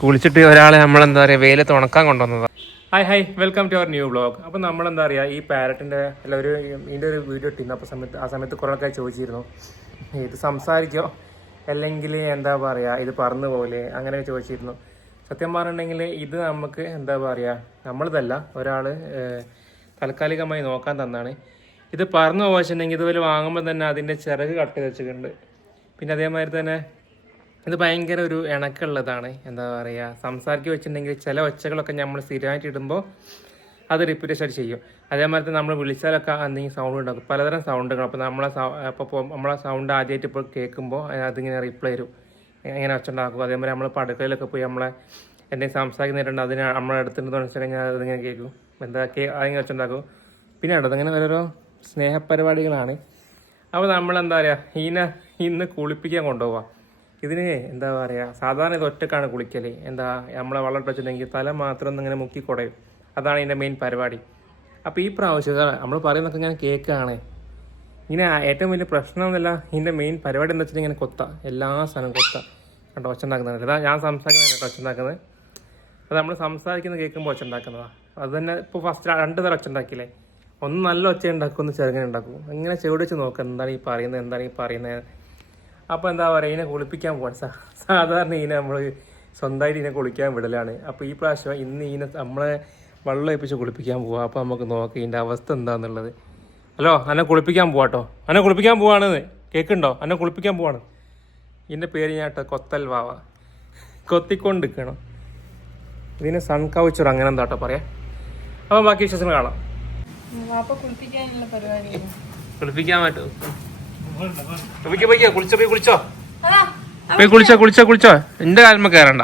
കുളിച്ചിട്ട് ഒരാളെ നമ്മളെന്താ പറയുക വെയിലത്ത് ഉണക്കാൻ കൊണ്ടുവന്നതാണ്. Hi welcome to our new vlog. അപ്പോൾ നമ്മളെന്താ പറയുക ഈ പാരറ്റിൻ്റെ അല്ല ഇതിൻ്റെ ഒരു വീഡിയോ ഇട്ടിരുന്നു. അപ്പോൾ ആ സമയത്ത് കുറേ ആൾക്കാർ ചോദിച്ചിരുന്നു ഇത് സംസാരിക്കോ അല്ലെങ്കിൽ എന്താ പറയുക ഇത് പറന്നു പോലെ അങ്ങനെ ചോദിച്ചിരുന്നു. സത്യം പറഞ്ഞിട്ടുണ്ടെങ്കിൽ ഇത് നമുക്ക് എന്താ പറയുക നമ്മളിതല്ല ഒരാൾ താൽക്കാലികമായി നോക്കാൻ തന്നാണ്. ഇത് പറന്നു പോയിട്ടുണ്ടെങ്കിൽ ഇതുപോലെ വാങ്ങുമ്പോൾ തന്നെ അതിൻ്റെ ചിറക് കട്ട് ചെയ്ത് വെച്ചിട്ടുണ്ട്. പിന്നെ അതേമാതിരി തന്നെ ഇത് ഭയങ്കര ഒരു ഇണക്കുള്ളതാണ്. എന്താ പറയുക സംസാരിക്കുക വെച്ചിട്ടുണ്ടെങ്കിൽ ചില ഒച്ചകളൊക്കെ നമ്മൾ സ്ഥിരമായിട്ട് ഇടുമ്പോൾ അത് റിപ്പീറ്റേഷൻ ചെയ്യും. അതേമാതിരി തന്നെ നമ്മൾ വിളിച്ചാലൊക്കെ എന്തെങ്കിലും സൗണ്ട് ഉണ്ടാക്കും, പലതരം സൗണ്ടുകൾ. അപ്പോൾ നമ്മളെ സൗണ്ട് ആദ്യമായിട്ട് ഇപ്പോൾ കേൾക്കുമ്പോൾ അതിങ്ങനെ റിപ്ലൈ വരും, ഇങ്ങനെ ഒച്ച ഉണ്ടാക്കും. അതേമാതിരി നമ്മൾ അടുക്കളയിലൊക്കെ പോയി നമ്മളെ എന്തെങ്കിലും സംസാരിക്കുന്നുണ്ട് അതിന് നമ്മളെ അടുത്തുണ്ടെന്ന് വെച്ച് കഴിഞ്ഞാൽ അതിങ്ങനെ കേൾക്കും, അതിങ്ങനെ ഒച്ച ഉണ്ടാക്കും. പിന്നെ അതങ്ങനെ ഓരോരോ സ്നേഹപരിപാടികളാണ്. അപ്പോൾ നമ്മളെന്താ പറയുക ഇന്ന് കുളിപ്പിക്കാൻ കൊണ്ടുപോവാം. ഇതിന് എന്താ പറയുക സാധാരണ ഇത് ഒറ്റക്കാണ് കുളിക്കൽ. എന്താ നമ്മളെ വെള്ളം വെച്ചിട്ടുണ്ടെങ്കിൽ തല മാത്രം ഒന്നിങ്ങനെ മുക്കി കുടയും. അതാണ് ഇതിൻ്റെ മെയിൻ പരിപാടി. അപ്പോൾ ഈ പ്രാവശ്യം നമ്മൾ പറയുന്നതൊക്കെ ഞാൻ കേൾക്കുകയാണ്. ഇങ്ങനെ ഏറ്റവും വലിയ പ്രശ്നമൊന്നുമില്ല. ഇതിൻ്റെ മെയിൻ പരിപാടി എന്താ വെച്ചിട്ടുണ്ടെങ്കിൽ ഇങ്ങനെ കൊത്ത എല്ലാ സാധനവും കൊത്ത കണ്ടോ ഒച്ച ഉണ്ടാക്കുന്നുണ്ട്. അതാ ഞാൻ സംസാരിക്കുന്നത് കേട്ടോ ഒച്ച ഉണ്ടാക്കുന്നത്. അത് നമ്മൾ സംസാരിക്കുന്നത് കേൾക്കുമ്പോൾ ഒച്ച ഉണ്ടാക്കുന്നതാണ്. അത് തന്നെ ഇപ്പോൾ ഫസ്റ്റ് 2 തരം ഒച്ച ഉണ്ടാക്കിയില്ലേ, ഒന്ന് നല്ല ഒച്ച ഉണ്ടാക്കും, ഒന്ന് ചെറുങ്ങനെ ഉണ്ടാക്കും. അങ്ങനെ ചെവിട് വെച്ച് നോക്കുക എന്താണ് ഈ പറയുന്നത്. അപ്പോൾ എന്താ പറയുക ഇതിനെ കുളിപ്പിക്കാൻ പോകാൻ സാധാരണ ഇതിനെ നമ്മൾ സ്വന്തമായിട്ട് ഇതിനെ കുളിക്കാൻ വിടലാണ്. അപ്പോൾ ഈ പ്രാവശ്യം ഇന്ന് ഇതിനെ നമ്മളെ വെള്ളം ഒഴിപ്പിച്ച് കുളിപ്പിക്കാൻ പോവാം. അപ്പോൾ നമുക്ക് നോക്കാം ഇതിൻ്റെ അവസ്ഥ എന്താണെന്നുള്ളത്. ഹലോ അന്നെ കുളിപ്പിക്കാൻ പോവാട്ടോ, അന്നെ കുളിപ്പിക്കാൻ പോവാണെന്ന് കേൾക്കുന്നുണ്ടോ? അന്നെ കുളിപ്പിക്കാൻ പോവാണ്. ഇതിൻ്റെ പേര് ഞാൻ കേട്ടോ കൊത്തൽ വാവ, കൊത്തിക്കൊണ്ട് നിൽക്കണം. ഇതിന് സൺ കൗച്ചർ അങ്ങനെ എന്താ കേട്ടോ പറയാം. അപ്പോൾ ബാക്കി വിശ്വാസങ്ങൾ കാണാം. കുളിപ്പിക്കാൻ പറ്റുമോ? കുളിച്ചോ എന്റെ കാൽമ കയറണ്ട.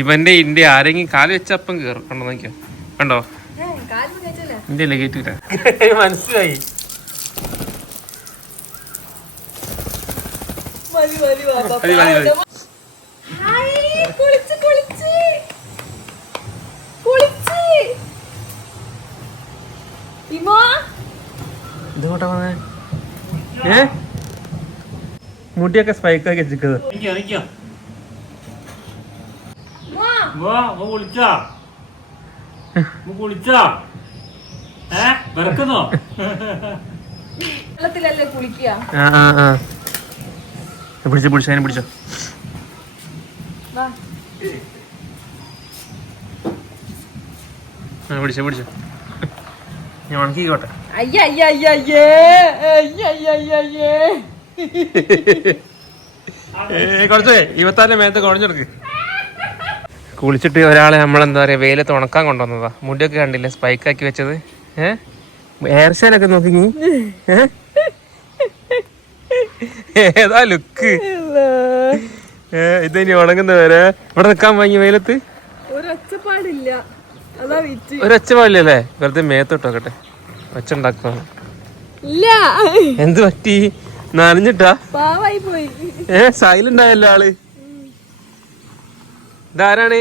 ഇവന്റെ ഇന്റെ ആരെങ്കിലും കാല് വെച്ചപ്പം കേറും. കണ്ടോ നോക്കിയോ, കണ്ടോ ഇന്റെ അല്ലേ കേട്ടില്ല. മനസ്സിലായി. ഇതുകൊണ്ടാ വന്നേ മുടിയൊക്കെ സ്പൈക്കാക്കി വെച്ചിരിക്കുന്നത്. പിടിച്ചോ അതിനെ പിടിച്ചോ. പിടിച്ചോ ഞാൻ ഉണക്കിക്കോട്ടെ. കുറച്ചേ 24 മേത്ത് കുഴഞ്ഞെടുക്ക്. കുളിച്ചിട്ട് ഒരാളെ നമ്മളെന്താ പറയുക വെയിലത്ത് ഉണക്കാൻ കൊണ്ടുവന്നതാ. മുടിയൊക്കെ കണ്ടില്ലേ സ്പൈക്കാക്കി വെച്ചത്. ഹെയർ സ്റ്റൈലൊക്കെ നോക്കി നീ ഏതാ ലുക്ക്. ഇതിനി ഉണങ്ങുന്ന വരെ ഇവിടെ നിക്കാൻ വാങ്ങി വെയിലത്ത് ഒരൊച്ചപ്പാടില്ലല്ലേ, വെറുതെ മേത്തോട്ടോക്കട്ടെ ഒച്ച ഉണ്ടാക്കുക. എന്ത് പറ്റി? നനഞ്ഞിട്ടാ? സൈലന്റ് ആയല്ലോ ആള്. ഇതാരാണ്?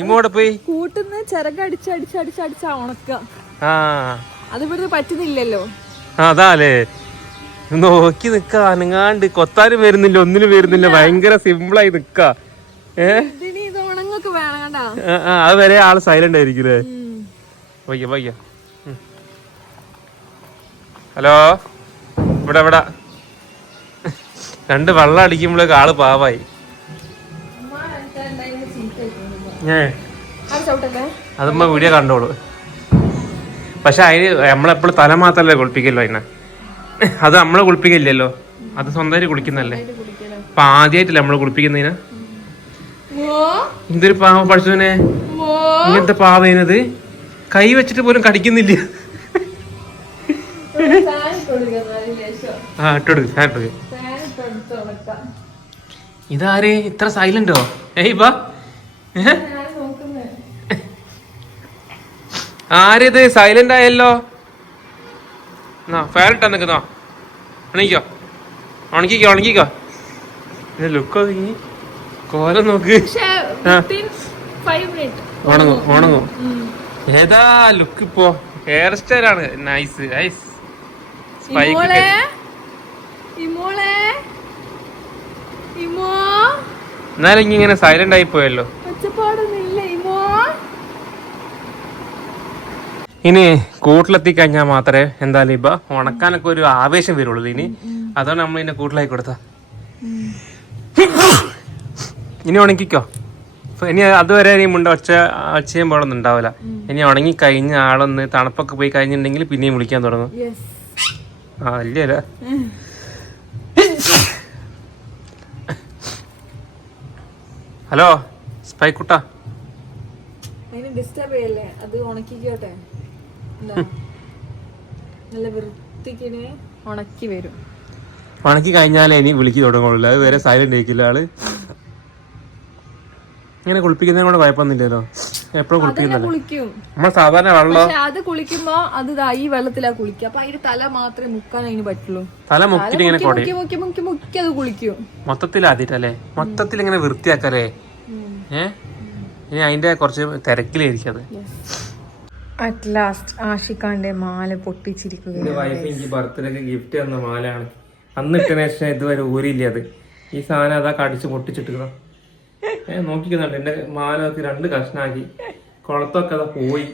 ഇമ്മോടെ പോയി കൂട്ടുന്ന ചിറകടിച്ചടിച്ചടിച്ചടിച്ച ഉണക്ക. അത് ഇവിടുന്ന് പറ്റുന്നില്ലല്ലോ. അതാലേ നോക്കി നിക്ക അനങ്ങാണ്ട്. കൊത്താനും വരുന്നില്ല, ഒന്നിനും വരുന്നില്ല, ഭയങ്കര സിമ്പിളായി നിക്ക. അത് വരെ ആള് സൈലന്റ് ആയിരിക്കൂലേ. വയ്യ. ഹലോ ഇവിടെ 2 വെള്ളം അടിക്കുമ്പോഴേക്ക് ആള് പാവായി. അതുമ്പോ വീഡിയോ കണ്ടോളൂ. പക്ഷെ അതിന് നമ്മളെപ്പോഴും തല മാത്രല്ലേ കുളിപ്പിക്കല്ലോ അതിനെ. അത് നമ്മളെ കുളിപ്പിക്കില്ലല്ലോ, അത് സ്വന്തമായിട്ട് കുളിക്കുന്നല്ലേ. അപ്പൊ ആദ്യമായിട്ടല്ലേ നമ്മള് കുളിപ്പിക്കുന്നതിന്. എന്തൊരു പാവ പഠിച്ചവനെ, ഇങ്ങനത്തെ പാവത് കൈ വെച്ചിട്ട് പോലും കടിക്കുന്നില്ല. ഇതാര് ഇത്ര സൈലന്റോ? ആരിത് സൈലന്റ് ആയല്ലോ. ഫയർ ഇട്ടാ നിക്കുന്നോ? ഉണക്കിക്കോ. ലുക്കോ കോലം നോക്ക്. ഉണങ്ങും ഏതാ ലുക്ക് ഇപ്പോ ഹെയർ സ്റ്റൈലാണ് നൈസ് നൈസ്. എന്നാലും ഇങ്ങനെ സൈലന്റ് ആയി പോയല്ലോ. ഇനി കൂട്ടിലെത്തി കഴിഞ്ഞാൽ മാത്രമേ എന്തായാലും ഇപ്പൊ ഉണക്കാനൊക്കെ ഒരു ആവേശം വരുള്ളൂ. ഇനി അതാണ് നമ്മൾ ഇതിന്റെ കൂട്ടിലായി കൊടുത്ത. ഇനി ഉണക്കിക്കോ. ഇനി അതുവരെ ഇനി മുണ്ട ഒച്ചയും പോലൊന്നും ഉണ്ടാവില്ല. ഇനി ഉണങ്ങി കഴിഞ്ഞ ആളൊന്ന് തണുപ്പൊക്കെ പോയി കഴിഞ്ഞിട്ടുണ്ടെങ്കിൽ പിന്നെയും വിളിക്കാൻ തുടങ്ങും. ആ അല്ല ഹലോ സ്പൈക്കുട്ട, ഡിസ്റ്റർബ് ചെയ്യല്ലേ? അത് ഉണക്കിക്കോട്ടെ. നല്ല വൃത്തിക്ക് ഉണക്കി വരും. ഉണക്കി കഴിഞ്ഞാലേ ഇനി വിളിക്ക് തുടങ്ങുള്ളൂ. അത് വരെ സൈലന്റ് ആയിരിക്കില്ല ആള്. ഇങ്ങനെ കുളിപ്പിക്കുന്നതിനെ കൊണ്ട് കുഴപ്പമൊന്നുമില്ലല്ലോ. എപ്പോഴും കുളിപ്പിക്കുന്നല്ലോ നമ്മൾ സാധാരണ വെള്ളം. അത് കുളിക്കുമ്പോ അത് ഈ വെള്ളത്തിലാ കുളിക്കുക. അപ്പൊ അതിന്റെ തല മാത്രമേ മുക്കാൻ അതിന് പറ്റുള്ളൂ. തല മുക്കിട്ട് ഇങ്ങനെ മുക്കി അത് കുളിക്കും. മൊത്തത്തിലാദ്യല്ലേ മൊത്തത്തിൽ ഇങ്ങനെ വൃത്തിയാക്കല്ലേ. ഇനി അതിന്റെ കുറച്ച് തിരക്കിലായിരിക്കും അത്. അറ്റ് ലാസ്റ്റ് ആഷിഖാന്റെ മാല പൊട്ടിച്ചിരിക്കുകയാണ്. വൈഫ് എനിക്ക് ബർത്ത്ഡേക്ക് ഗിഫ്റ്റ് തന്ന മാലയാണ്. അന്ന് ഇട്ടതിന് ശേഷം ഇതുവരെ ഊരില്ല അത്. ഈ സാധനം അതാ കടിച്ച് പൊട്ടിച്ചിട്ടുക. നോക്കിക്കുന്നുണ്ട് എന്റെ മാലൊക്കെ 2 കഷ്ണാക്കി. കുളത്തൊക്കെ അതാ പോയി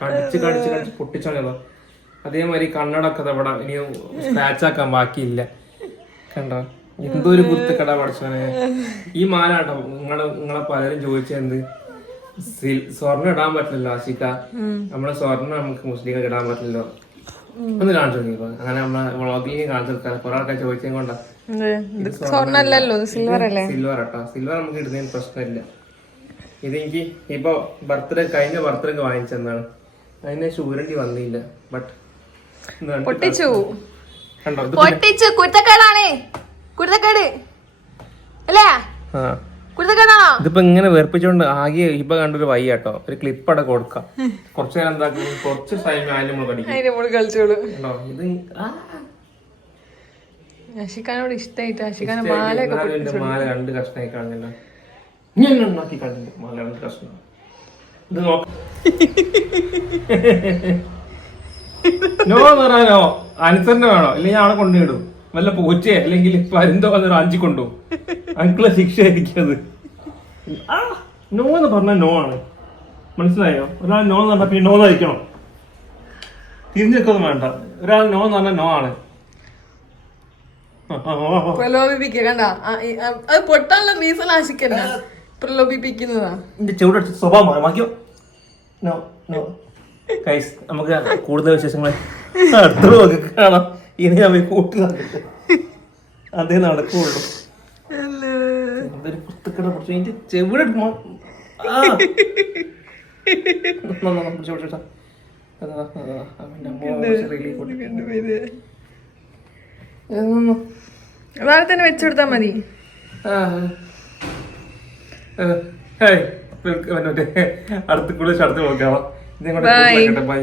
കടിച്ച് കടിച്ച് കടിച്ച് പൊട്ടിച്ചോ. അതേമാതിരി കണ്ണടൊക്കെ ഇവിടെ ഇനി സ്ക്രാച്ച് ആക്കാൻ ബാക്കിയില്ല. കണ്ടോ എന്തൊരു കുരുത്തക്കട പഠിച്ചോനെ. ഈ മാല കേട്ടോ നിങ്ങളെ പലരും ചോദിച്ചെന്ത് സ്വർണ്ണം ഇടാൻ പറ്റില്ലല്ലോ ആശിക്ക. നമ്മളെ സ്വർണ്ണം നമുക്ക് മുസ്ലിങ്ങൾക്ക് ഇടാൻ പറ്റില്ലല്ലോ. ഒന്ന് കാണിച്ചു നോക്കിയപ്പോ അങ്ങനെ നമ്മളെ വ്ളോഗിൽ കാണിച്ചു കൊടുക്കാൻ കുറെ ആൾക്കാർ ചോദിച്ചത് കൊണ്ടാ. സിൽവർ കേട്ടോ. സിൽവർ നമുക്ക് ഇടുന്നതിന് പ്രശ്നമില്ല. ഇതെനിക്ക് ഇപ്പൊ കഴിഞ്ഞ ബർത്ത്ഡേക്ക് വാങ്ങിച്ചെന്നാണ്. അതിന് ശൂരണ്ടി വന്നില്ല. ബട്ട് ഇതിപ്പോ ഇങ്ങനെ വേർപ്പിച്ചോണ്ട് ആകെ ഇപ്പൊ കണ്ടൊരു വൈ കേട്ടോ. ഒരു ക്ലിപ്പ് അവിടെ കൊടുക്കാം. കുറച്ചു നേരം എന്താക്കും കുറച്ച് ടൈം അതിന് നമ്മൾ പഠിക്കും. കളിച്ചോളൂ. ഇത് ആഷിഖാനോട് ഇഷ്ടായിട്ട് മാല 2 കഷ്ണമായി കളഞ്ഞല്ല. ഞാൻ ഉണ്ടാക്കി കളഞ്ഞു മാല 2 കഷ്ണം. ഇത് നോക്ക നോ എന്ന് പറയാനോ അനുസരണ വേണോ? ഇല്ലെങ്കിൽ ആളെ കൊണ്ടുപോയിടും. വല്ല പൂച്ചയെ അല്ലെങ്കിൽ പരുന്തോ വന്നൊരു അഞ്ചി കൊണ്ടുപോകും. അങ്കിളെ ശിക്ഷ ആയിരിക്കും അത്. നോ എന്ന് പറഞ്ഞാൽ നോ ആണ്. മനസ്സിലായോ? ഒരാൾ നോ എന്ന് പറഞ്ഞാൽ പിന്നെ നോ കഴിക്കണം. തിരിഞ്ഞൊക്കെ വേണ്ട. ഒരാൾ നോ എന്ന് പറഞ്ഞാൽ നോ ആണ്. പ്രലോഭിപ്പിക്കണ്ട. അത് പൊട്ടാനുള്ള റീസൺ ആശിക്കണ്ട. പ്രലോഭിപ്പിക്കുന്നതാ. ചൂടടിച്ച സ്വഭാവം മാക്കിയോ. നോ നോ ഗൈസ്, നമുക്ക് കൂടുതൽ വിശേഷങ്ങൾ അടുത്ത കാണാം. ഇനി ഞാൻ കൂട്ടിലാക്കിട്ട് അതേ നടക്കുള്ളൂ. എന്തൊരു കുത്തുക്കട പിടിച്ചു എന്റെ ചെവിടെ തന്നെ വെച്ചെടുത്താ മതി. അടുത്ത് കൂടുതൽ അടുത്ത് നോക്കാം. ഇതേ ബൈ.